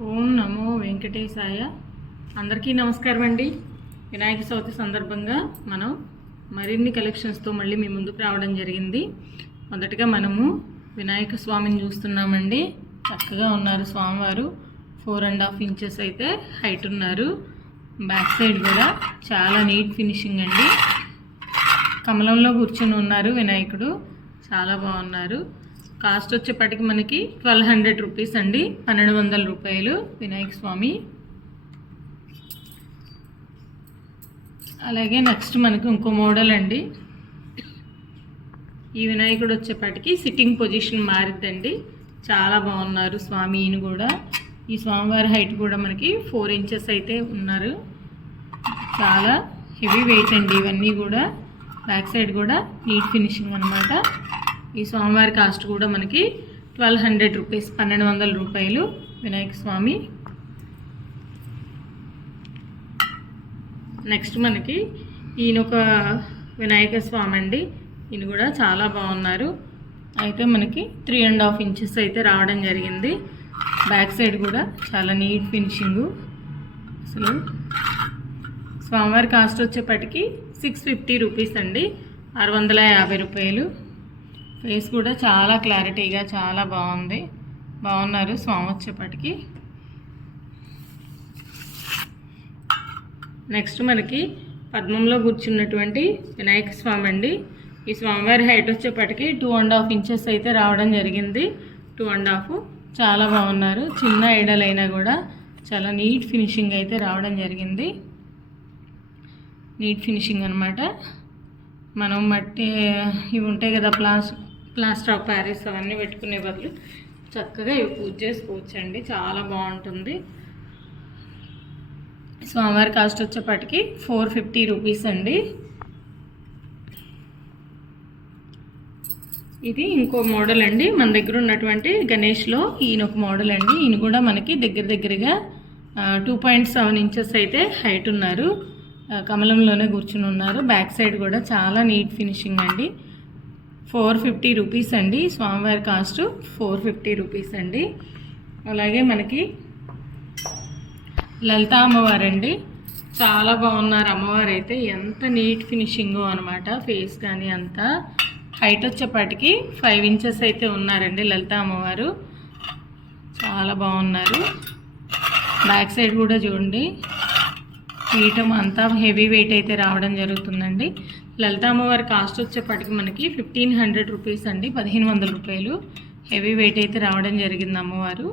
ఓం నమో వెంకటేశాయ. అందరికీ నమస్కారం అండి వినాయక చవితి సందర్భంగా మనం మరిన్ని కలెక్షన్స్తో మళ్ళీ మీ ముందుకు రావడం జరిగింది. మొదటగా మనము వినాయక స్వామిని చూస్తున్నామండి. చక్కగా ఉన్నారు స్వామివారు. ఫోర్ అండ్ హాఫ్ ఇంచెస్ అయితే హైట్ ఉన్నారు. బ్యాక్ సైడ్ కూడా చాలా నీట్ ఫినిషింగ్ అండి. కమలంలో కూర్చొని ఉన్నారు వినాయకుడు. చాలా బాగున్నారు. కాస్ట్ వచ్చేప్పటికి మనకి ట్వెల్వ్ హండ్రెడ్ రూపీస్ అండి. పన్నెండు వందల రూపాయలు. వినాయక స్వామి. అలాగే నెక్స్ట్ మనకి ఇంకో మోడల్ అండి. ఈ వినాయకుడు వచ్చేపాటికి సిట్టింగ్ పొజిషన్ మారిద్దండి. చాలా బాగున్నారు స్వామి ఈయన కూడా. ఈ స్వామివారి హైట్ కూడా మనకి ఫోర్ ఇంచెస్ అయితే ఉన్నారు. చాలా హెవీ వెయిట్ అండి ఇవన్నీ కూడా. బ్యాక్ సైడ్ కూడా నీట్ ఫినిషింగ్ అనమాట ఈ స్వామివారి కాస్ట్ కూడా మనకి ట్వెల్వ్ హండ్రెడ్ రూపీస్ పన్నెండు వందల రూపాయలు. వినాయక స్వామి. నెక్స్ట్ మనకి ఈయన ఒక వినాయక స్వామి అండి. ఈయన కూడా చాలా బాగున్నారు. అయితే మనకి త్రీ అండ్ హాఫ్ ఇంచెస్ అయితే రావడం జరిగింది. బ్యాక్ సైడ్ కూడా చాలా నీట్ ఫినిషింగు అసలు స్వామివారి కాస్ట్ వచ్చేప్పటికి సిక్స్ ఫిఫ్టీ రూపీస్ అండి. ఆరు వందల యాభై రూపాయలు. ఫేస్ కూడా చాలా క్లారిటీగా చాలా బాగుంది. బాగున్నారు స్వామి వచ్చేప్పటికి. నెక్స్ట్ మనకి పద్మంలో కూర్చున్నటువంటి వినాయక స్వామి అండి. ఈ స్వామివారి హైట్ వచ్చేప్పటికి టూ అండ్ హాఫ్ ఇంచెస్ అయితే రావడం జరిగింది. టూ అండ్ హాఫ్ చాలా బాగున్నారు. చిన్న ఐడలైనా కూడా చాలా నీట్ ఫినిషింగ్ అయితే రావడం జరిగింది. నీట్ ఫినిషింగ్ అనమాట మనం మట్టి ఇవి ఉంటాయి కదా ప్లాస్ ప్లాస్టర్ ఆఫ్ ప్యారిస్ అవన్నీ పెట్టుకునే బదులు చక్కగా ఇవి పూజ చేసుకోవచ్చండి. చాలా బాగుంటుంది. స్వామివారి కాస్ట్ వచ్చేప్పటికి ఫోర్ ఫిఫ్టీ రూపీస్ అండి. ఇది ఇంకో మోడల్ అండి. మన దగ్గర ఉన్నటువంటి గణేష్లో ఈయన ఒక మోడల్ అండి. ఈయన కూడా మనకి దగ్గర దగ్గరగా టూ పాయింట్ సెవెన్ ఇంచెస్ అయితే హైట్ ఉన్నారు. కమలంలోనే కూర్చుని ఉన్నారు. బ్యాక్ సైడ్ కూడా చాలా నీట్ ఫినిషింగ్ అండి. ఫోర్ ఫిఫ్టీ రూపీస్ అండి. స్వామివారి కాస్ట్ ఫోర్ ఫిఫ్టీ రూపీస్ అండి. అలాగే మనకి లలిత అమ్మవారు అండి చాలా బాగున్నారు అమ్మవారు అయితే ఎంత నీట్ ఫినిషింగ్ అనమాట ఫేస్ కానీ అంతా. హైట్ వచ్చేపాటికి ఫైవ్ ఇంచెస్ అయితే ఉన్నారండి లలిత అమ్మవారు. చాలా బాగున్నారు. బ్యాక్ సైడ్ కూడా చూడండి. పీఠం అంతా హెవీ వెయిట్ అయితే రావడం జరుగుతుందండి. లలిత అమ్మవారి కాస్ట్ వచ్చేప్పటికి మనకి ఫిఫ్టీన్ హండ్రెడ్ రూపీస్ అండి పదిహేను వందల రూపాయలు. హెవీ వెయిట్ అయితే రావడం జరిగింది అమ్మవారు.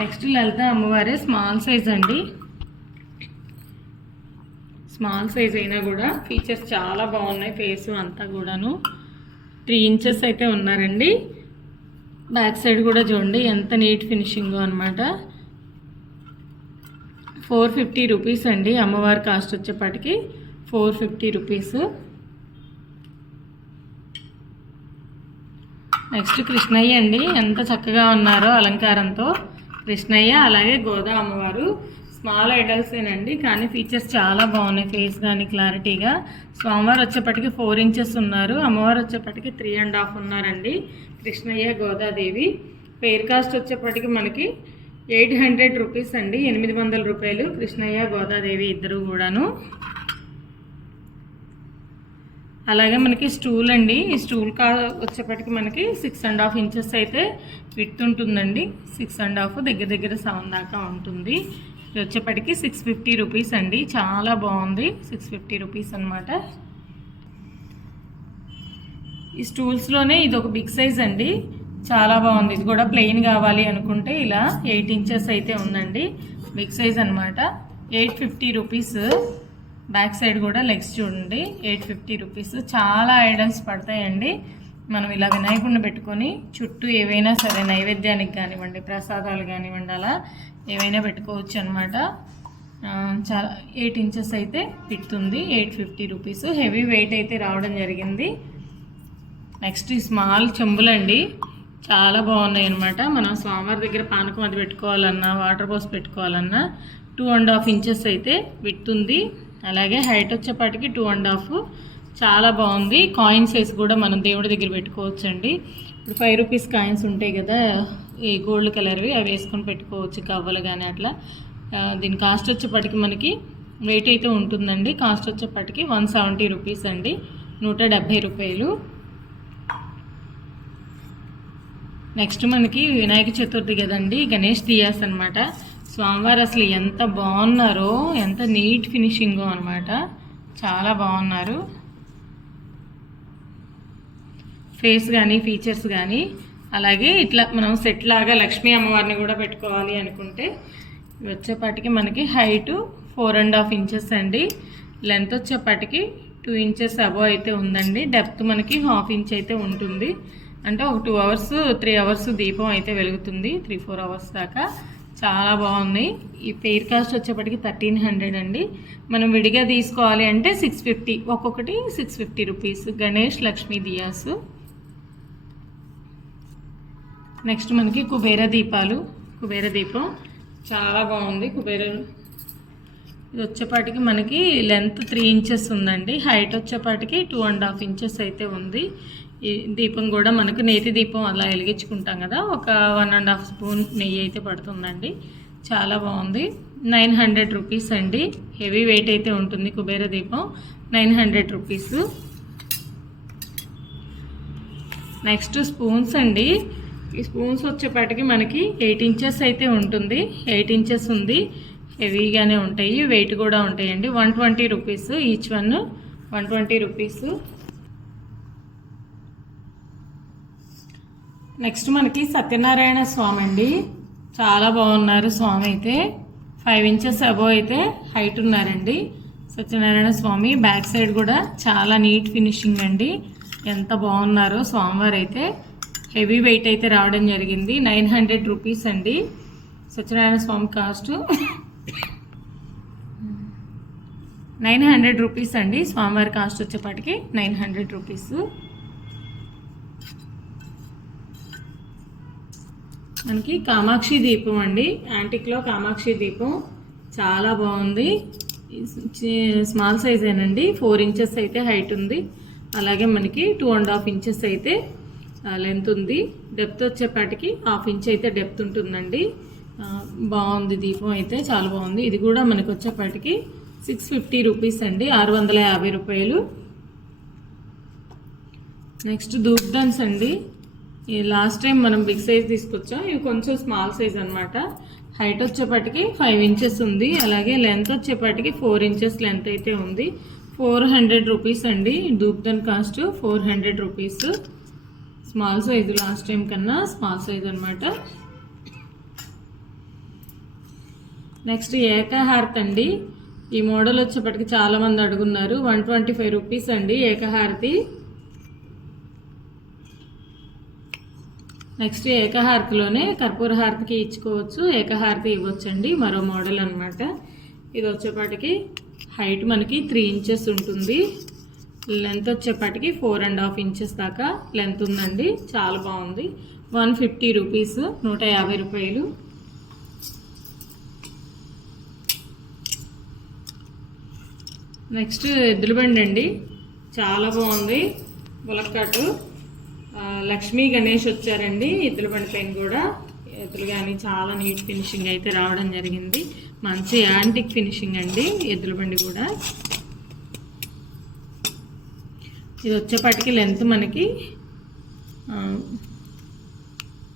నెక్స్ట్ లలిత అమ్మవారే స్మాల్ సైజ్ అండి. స్మాల్ సైజ్ అయినా కూడా ఫీచర్స్ చాలా బాగున్నాయి ఫేస్ అంతా కూడాను. త్రీ ఇంచెస్ అయితే ఉన్నారండి. బ్యాక్ సైడ్ కూడా చూడండి ఎంత నీట్ ఫినిషింగ్ అనమాట ఫోర్ ఫిఫ్టీ రూపీస్ అండి అమ్మవారి కాస్ట్ వచ్చేప్పటికి. Four fifty rupees. Next Krishnayya అండి. ఎంత చక్కగా ఉన్నారో అలంకారంతో. కృష్ణయ్య అలాగే గోదా అమ్మవారు. స్మాల్ ఐడల్సేనండి కానీ ఫీచర్స్ చాలా బాగున్నాయి ఫేస్ కానీ క్లారిటీగా. స్వామివారు వచ్చేప్పటికి ఫోర్ ఇంచెస్ ఉన్నారు. అమ్మవారు వచ్చేప్పటికి త్రీ అండ్ హాఫ్ ఉన్నారండి. కృష్ణయ్య గోదాదేవి. పేర్ కాస్ట్ వచ్చేప్పటికి మనకి ఎయిట్ హండ్రెడ్ రూపీస్ అండి. ఎనిమిది వందల రూపాయలు కృష్ణయ్య గోదాదేవి ఇద్దరు కూడాను. అలాగే మనకి స్టూల్ అండి. ఈ స్టూల్ కా వచ్చేప్పటికి మనకి సిక్స్ అండ్ హాఫ్ ఇంచెస్ అయితే విత్ ఉంటుందండి. సిక్స్ అండ్ హాఫ్ దగ్గర దగ్గర సెవెన్ దాకా ఉంటుంది. ఇది వచ్చేప్పటికి సిక్స్ ఫిఫ్టీ రూపీస్ అండి. చాలా బాగుంది. సిక్స్ ఫిఫ్టీ రూపీస్ అనమాట ఈ స్టూల్స్లోనే ఇది ఒక బిగ్ సైజ్ అండి. చాలా బాగుంది. ఇది కూడా ప్లెయిన్ కావాలి అనుకుంటే ఇలా ఎయిట్ ఇంచెస్ అయితే ఉందండి. బిగ్ సైజ్ అనమాట eight fifty rupees back side కూడా లెగ్స్ చూడండి ఎయిట్ ఫిఫ్టీ రూపీస్. చాలా ఐటమ్స్ పడతాయండి. మనం ఇలా వినాయకుడిని పెట్టుకొని చుట్టూ ఏవైనా సరే నైవేద్యానికి కానివ్వండి ప్రసాదాలు కానివ్వండి అలా ఏవైనా పెట్టుకోవచ్చు అనమాట చాలా ఎయిట్ ఇంచెస్ అయితే పిట్టుంది eight fifty rupees. Heavy weight అయితే రావడం జరిగింది. నెక్స్ట్ ఈ స్మాల్ చెంబులండి. చాలా బాగున్నాయి అనమాట మనం స్వామివారి దగ్గర పానకం అది పెట్టుకోవాలన్నా వాటర్ బాస్ పెట్టుకోవాలన్నా టూ అండ్ హాఫ్ ఇంచెస్ అయితే విడుతుంది అలాగే హైట్ వచ్చేపాటికి టూ అండ్ హాఫ్ చాలా బాగుంది. కాయిన్స్ వేసి కూడా మనం దేవుడి దగ్గర పెట్టుకోవచ్చండి. ఇప్పుడు ఫైవ్ రూపీస్ కాయిన్స్ ఉంటాయి కదా ఈ గోల్డ్ కలర్వి అవి వేసుకొని పెట్టుకోవచ్చు కవ్వలు కానీ అట్లా. దీని కాస్ట్ వచ్చేప్పటికి మనకి వెయిట్ అయితే ఉంటుందండి. కాస్ట్ వచ్చేప్పటికి వన్ సెవెంటీ రూపీస్ అండి. నూట డెబ్భై రూపాయలు. నెక్స్ట్ మనకి వినాయక చతుర్థి కదండి. గణేష్ దియాస్ అనమాట స్వామివారు అసలు ఎంత బాగున్నారో ఎంత నీట్ ఫినిషింగ్ అనమాట చాలా బాగున్నారు. ఫేస్ కానీ ఫీచర్స్ కానీ అలాగే ఇట్లా మనం సెట్ లాగా లక్ష్మీ అమ్మవారిని కూడా పెట్టుకోవాలి అనుకుంటే వచ్చేపాటికి మనకి height four and half inches అండి. లెంత్ వచ్చేపాటికి టూ ఇంచెస్ అబవ్ అయితే ఉందండి. డెప్త్ మనకి హాఫ్ ఇంచ్ అయితే ఉంటుంది. అంటే ఒక టూ అవర్స్ త్రీ అవర్స్ దీపం అయితే వెలుగుతుంది త్రీ ఫోర్ అవర్స్ దాకా. చాలా బాగుంది. ఈ పెయిర్ కాస్ట్ వచ్చేప్పటికి థర్టీన్ హండ్రెడ్ అండి. మనం విడిగా తీసుకోవాలి అంటే సిక్స్ ఫిఫ్టీ ఒక్కొక్కటి six fifty rupees Ganesh Lakshmi diyas. Next మనకి కుబేర దీపాలు. కుబేర దీపం. చాలా బాగుంది. కుబేర ఇది వచ్చేపాటికి మనకి లెంత్ త్రీ ఇంచెస్ ఉందండి. హైట్ వచ్చేపాటికి టూ అండ్ హాఫ్ ఇంచెస్ అయితే ఉంది. ఈ దీపం కూడా మనకు నేతి దీపం అలా వెలిగించుకుంటాం కదా. ఒక వన్ అండ్ హాఫ్ స్పూన్ నెయ్యి అయితే పడుతుందండి. చాలా బాగుంది. నైన్ హండ్రెడ్ రూపీస్ అండి. హెవీ వెయిట్ అయితే ఉంటుంది కుబేర దీపం. Nine hundred rupees. Next spoons అండి. ఈ స్పూన్స్ వచ్చేపాటికి మనకి ఎయిట్ ఇంచెస్ అయితే ఉంటుంది. ఎయిట్ ఇంచెస్ ఉంది. హెవీగానే ఉంటాయి. వెయిట్ కూడా ఉంటాయండి. One twenty rupees each one. One twenty rupees. Next మనకి సత్యనారాయణ స్వామి అండి. చాలా బాగున్నారు స్వామి అయితే. ఫైవ్ ఇంచెస్ అబోవ్ అయితే హైట్ ఉన్నారండి. సత్యనారాయణ స్వామి బ్యాక్ సైడ్ కూడా చాలా నీట్ ఫినిషింగ్ అండి. ఎంత బాగున్నారో స్వామివారు అయితే. హెవీ వెయిట్ అయితే రావడం జరిగింది. నైన్ హండ్రెడ్ రూపీస్ అండి. Satyanarayana Swamy cost. Nine hundred rupees అండి. స్వామివారి కాస్ట్ వచ్చేపాటికి నైన్ హండ్రెడ్ రూపీస్. మనకి కామాక్షి దీపం అండి. యాంటిక్లో కామాక్షి దీపం. చాలా బాగుంది. స్మాల్ సైజేనండి ఫోర్ ఇంచెస్ అయితే హైట్ ఉంది. అలాగే మనకి టూ అండ్ హాఫ్ ఇంచెస్ అయితే లెంత్ ఉంది. డెప్త్ వచ్చేపాటికి హాఫ్ ఇంచ్ అయితే డెప్త్ ఉంటుందండి. బాగుంది దీపం అయితే. చాలా బాగుంది. ఇది కూడా మనకు వచ్చేపాటికి సిక్స్ ఫిఫ్టీ రూపీస్ అండి ఆరు వందల యాభై రూపాయలు. నెక్స్ట్ దూప్డన్స్ అండి. ఈ లాస్ట్ టైం మనం బిగ్ సైజ్ తీసుకొచ్చాం. ఇవి కొంచెం స్మాల్ సైజ్ అనమాట హైట్ వచ్చేపాటికి ఫైవ్ ఇంచెస్ ఉంది. అలాగే లెంత్ వచ్చేపాటికి ఫోర్ ఇంచెస్ లెంత్ అయితే ఉంది. ఫోర్ హండ్రెడ్ రూపీస్ అండి. ధూప్దన్ cost four hundred rupees. Small size last time కన్నా స్మాల్ సైజ్ అనమాట నెక్స్ట్ ఏకాహార్త్ అండి. ఈ మోడల్ వచ్చేప్పటికి చాలా మంది అడుగున్నారు. వన్ ట్వంటీ ఫైవ్ రూపీస్ అండి ఏకహారతి. నెక్స్ట్ ఏకహారతిలోనే కర్పూర హారతికి ఇచ్చుకోవచ్చు. ఏకహారతి ఇవ్వచ్చండి మరో మోడల్ అన్నమాట. ఇది వచ్చేపాటికి హైట్ మనకి త్రీ ఇంచెస్ ఉంటుంది. లెంత్ వచ్చేపాటికి ఫోర్ అండ్ హాఫ్ ఇంచెస్ దాకా లెంత్ ఉందండి. చాలా బాగుంది. వన్ ఫిఫ్టీ రూపీస్ నూట యాభై రూపాయలు. నెక్స్ట్ ఎద్దుల బండి అండి. చాలా బాగుంది. ములక్కాటు లక్ష్మీ గణేష్ వచ్చారండి ఎద్దుల బండి పైన కూడా. ఎద్దులు కానీ చాలా నీట్ ఫినిషింగ్ అయితే రావడం జరిగింది. మంచి యాంటిక్ ఫినిషింగ్ అండి ఎద్దుల బండి కూడా. ఇది వచ్చేపాటికి లెంత్ మనకి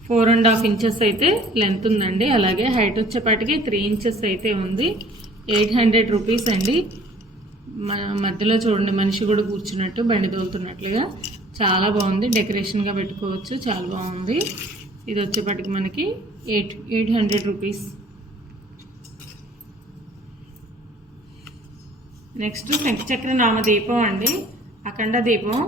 ఫోర్ అండ్ హాఫ్ ఇంచెస్ అయితే లెంత్ ఉందండి. అలాగే హైట్ వచ్చేపాటికి త్రీ ఇంచెస్ అయితే ఉంది. ఎయిట్ హండ్రెడ్ రూపీస్ అండి. మన మధ్యలో చూడండి మనిషి కూడా కూర్చున్నట్టు బండి తోలుతున్నట్లుగా. చాలా బాగుంది. డెకరేషన్గా పెట్టుకోవచ్చు. చాలా బాగుంది. ఇది వచ్చేపాటికి మనకి eight eight hundred rupees. Next శంఖచక్ర నామ దీపం అండి. అఖండ దీపం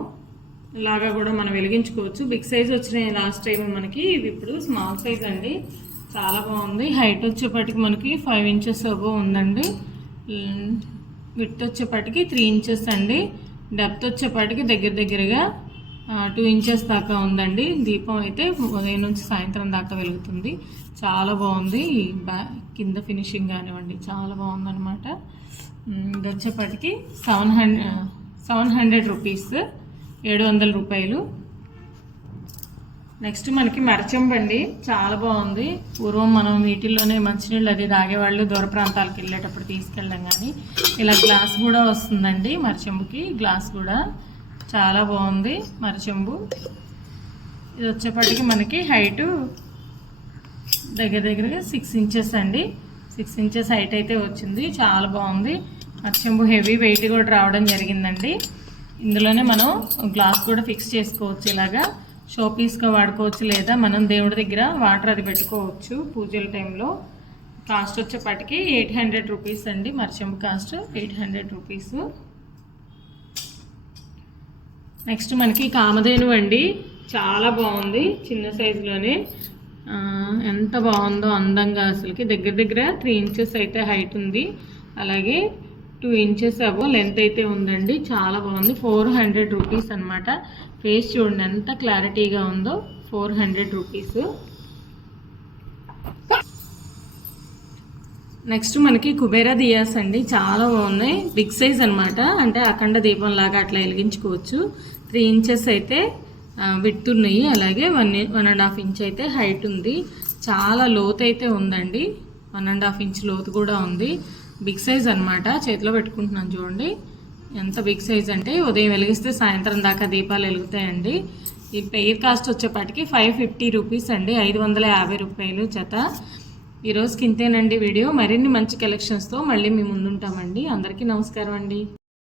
లాగా కూడా మనం వెలిగించుకోవచ్చు. బిగ్ సైజ్ వచ్చినాయి లాస్ట్ టైం మనకి. ఇవి ఇప్పుడు స్మాల్ సైజ్ అండి. చాలా బాగుంది. హైట్ వచ్చేపాటికి మనకి ఫైవ్ ఇంచెస్ అబో ఉందండి. విత్ వచ్చేపాటికి త్రీ ఇంచెస్ అండి. డెప్త్ వచ్చేపాటికి దగ్గర దగ్గరగా టూ ఇంచెస్ దాకా ఉందండి. దీపం అయితే ఉదయం నుంచి సాయంత్రం దాకా వెలుగుతుంది. చాలా బాగుంది. బ్యా కింద ఫినిషింగ్ కానివ్వండి చాలా బాగుందనమాట ఇది వచ్చేపాటికి seven hundred seven hundred rupees ఏడు వందల రూపాయలు. నెక్స్ట్ మనకి మరచెంబు చాలా బాగుంది. పూర్వం మనం వీటిల్లోనే మంచినీళ్ళు అది తాగేవాళ్ళు దూర ప్రాంతాలకు వెళ్ళేటప్పుడు తీసుకెళ్ళడం కానీ ఇలా గ్లాస్ కూడా వస్తుందండి మరచెంబుకి. గ్లాస్ కూడా చాలా బాగుంది మరచెంబు. ఇది వచ్చేప్పటికి మనకి హైటు దగ్గర దగ్గరగా సిక్స్ ఇంచెస్ అండి. సిక్స్ ఇంచెస్ హైట్ అయితే వచ్చింది. చాలా బాగుంది. మరచెంబు హెవీ వెయిట్ కూడా రావడం జరిగిందండి. ఇందులోనే మనం గ్లాస్ కూడా ఫిక్స్ చేసుకోవచ్చు ఇలాగా. షోపీస్గా వాడుకోవచ్చు లేదా మనం దేవుడి దగ్గర వాటర్ అది పెట్టుకోవచ్చు పూజల టైంలో కాస్ట్ వచ్చేప్పటికి ఎయిట్ హండ్రెడ్ రూపీస్ అండి. మర్చెంబు cost eight hundred rupees next మనకి కామధేను అండి. చాలా బాగుంది. చిన్న సైజులోనే ఎంత బాగుందో అందంగా అసలుకి. దగ్గర దగ్గర త్రీ ఇంచెస్ అయితే హైట్ ఉంది. అలాగే టూ ఇంచెస్ అబో లెంత్ అయితే ఉందండి. చాలా బాగుంది. ఫోర్ హండ్రెడ్ రూపీస్ అనమాట ఫేస్ చూడండి ఎంత క్లారిటీగా ఉందో. Four hundred rupees. నెక్స్ట్ మనకి కుబేరా దియాస్ అండి. చాలా బాగున్నాయి. బిగ్ సైజ్ అనమాట అంటే అఖండ దీపం లాగా అట్లా వెలిగించుకోవచ్చు. త్రీ ఇంచెస్ అయితే విడ్త్ ఉన్నాయి. అలాగే one one and half inch అయితే హైట్ ఉంది. చాలా లోతు అయితే ఉందండి. వన్ అండ్ హాఫ్ ఇంచ్ లోతు కూడా ఉంది. బిగ్ సైజ్ అన్నమాట. చేతిలో పెట్టుకుంటున్నాను చూడండి. ఎంత బిగ్ సైజ్ అంటే ఉదయం వెలిగిస్తే సాయంత్రం దాకా దీపాలు వెలుగుతాయండి. ఈ పెయిర్ కాస్ట్ వచ్చేపాటికి ఫైవ్ ఫిఫ్టీ రూపీస్ అండి. ఐదు వందల యాభై రూపాయలు జత. ఈరోజుకి ఇంతేనండి వీడియో. మరిన్ని మంచి కలెక్షన్స్తో మళ్ళీ మీ ముందుంటామండి. అందరికీ నమస్కారం అండి.